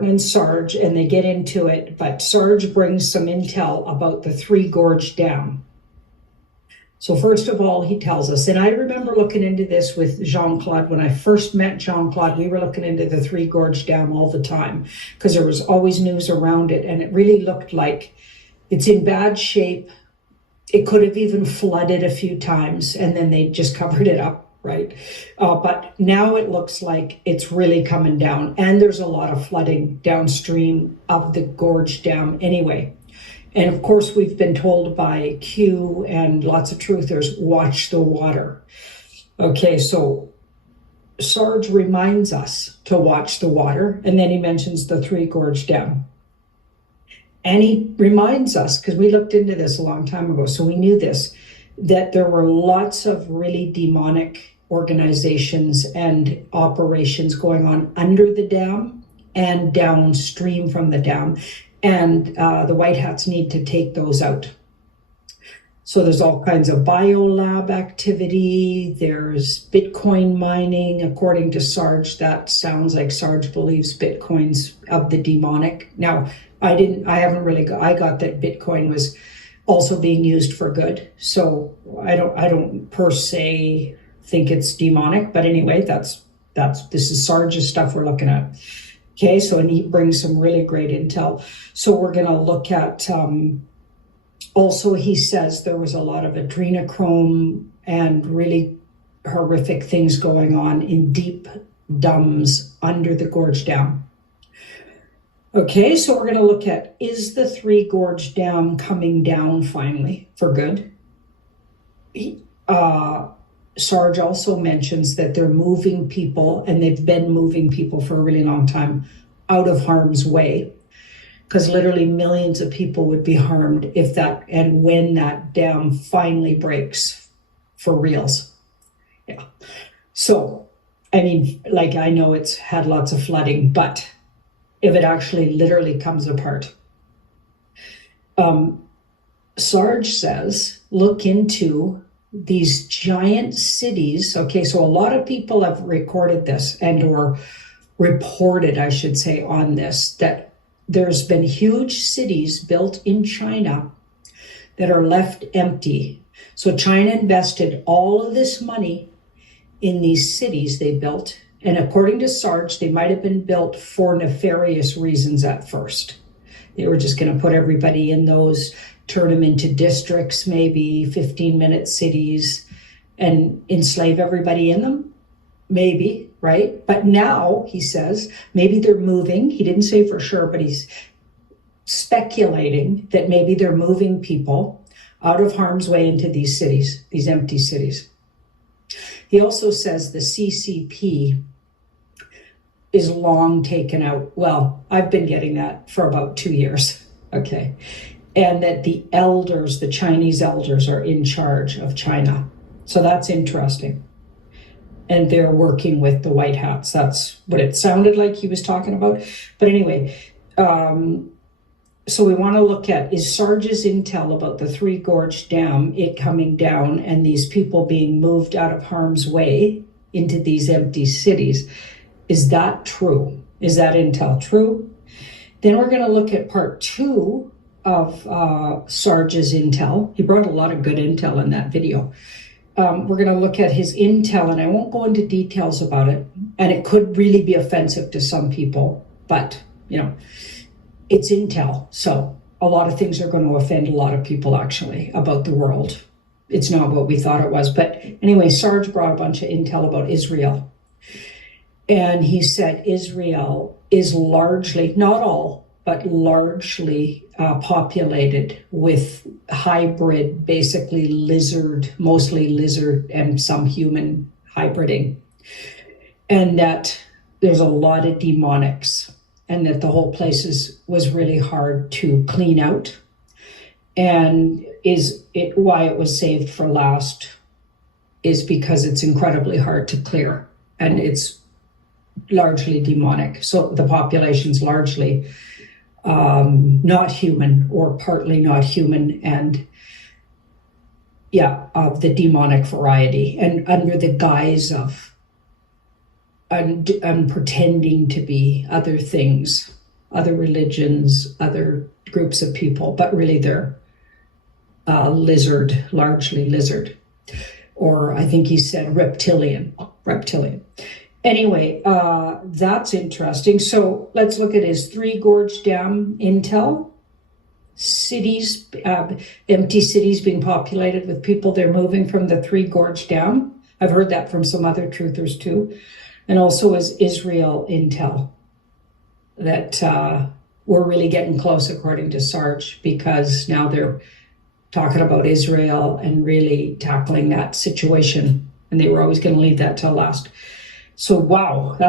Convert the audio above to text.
Martin and Sarge, and they get into it, but Sarge brings some intel about the Three Gorge Dam. So first of all, he tells us, and I remember looking into this with Jean-Claude. When I first met Jean-Claude, we were looking into the Three Gorge Dam all the time because there was always news around it, and it really looked like it's in bad shape. It could have even flooded a few times, and then they just covered it up, right? But now it looks like it's really coming down, and there's a lot of flooding downstream of the Gorge Dam anyway. And of course, we've been told by Q and lots of truthers, watch the water. Okay, so Sarge reminds us to watch the water, and then he mentions the Three Gorge Dam. And he reminds us, because we looked into this a long time ago, so we knew this, that there were lots of really demonic organizations and operations going on under the dam and downstream from the dam. And the White Hats need to take those out. So there's all kinds of biolab activity. There's Bitcoin mining. According to Sarge, that sounds like Sarge believes Bitcoin's of the demonic. Now, I got that Bitcoin was also being used for good. So I don't per se think it's demonic. But anyway, this is Sarge's stuff we're looking at. Okay, so and he brings some really great intel. So we're going to look at, also he says there was a lot of adrenochrome and really horrific things going on in deep dams under the Gorge Dam. Okay, so we're going to look at, is the Three Gorge Dam coming down finally for good? Sarge also mentions that they're moving people, and they've been moving people for a really long time, out of harm's way, because literally millions of people would be harmed if that and when that dam finally breaks for reals. Yeah. So, I mean, like, I know it's had lots of flooding, but if it actually literally comes apart, Sarge says, look into these giant cities. Okay, so a lot of people have recorded this or reported, I should say, on this, that there's been huge cities built in China that are left empty. So China invested all of this money in these cities they built. And according to Sarge, they might have been built for nefarious reasons at first. They were just going to put everybody in those, turn them into districts, maybe 15-minute cities, and enslave everybody in them? Maybe, right? But now, he says, maybe they're moving. He didn't say for sure, but he's speculating that maybe they're moving people out of harm's way into these cities, these empty cities. He also says the CCP is long taken out. Well, I've been getting that for about 2 years, okay? And that the elders, the Chinese elders, are in charge of China. So that's interesting. And they're working with the White Hats. That's what it sounded like he was talking about. But anyway, so we want to look at, is Sarge's intel about the Three Gorge Dam, it coming down, and these people being moved out of harm's way into these empty cities, is that true? Is that intel true? Then we're going to look at part 2 of Sarge's intel. He brought a lot of good intel in that video. We're going to look at his intel, and I won't go into details about it, and it could really be offensive to some people, but, you know, it's intel, so a lot of things are going to offend a lot of people, actually, about the world. It's not what we thought it was. But anyway, Sarge brought a bunch of intel about Israel. And he said Israel is largely, not all, but largely populated with hybrid, basically lizard, mostly lizard and some human hybriding. And that there's a lot of demonics, and that the whole place was really hard to clean out. And why it was saved for last is because it's incredibly hard to clear, and it's largely demonic. So the population's largely not human, or partly not human, and of the demonic variety, and under the guise of and pretending to be other things. other religions, other groups of people, but really they're lizard, largely lizard. Or I think he said reptilian. Anyway, that's interesting. So let's look at his Three Gorge Dam intel. Cities, empty cities being populated with people. They're moving from the Three Gorge Dam. I've heard that from some other truthers too. And also as Israel intel, that we're really getting close, according to Sarge, because now they're talking about Israel and really tackling that situation. And they were always going to leave that till last. So, wow, that's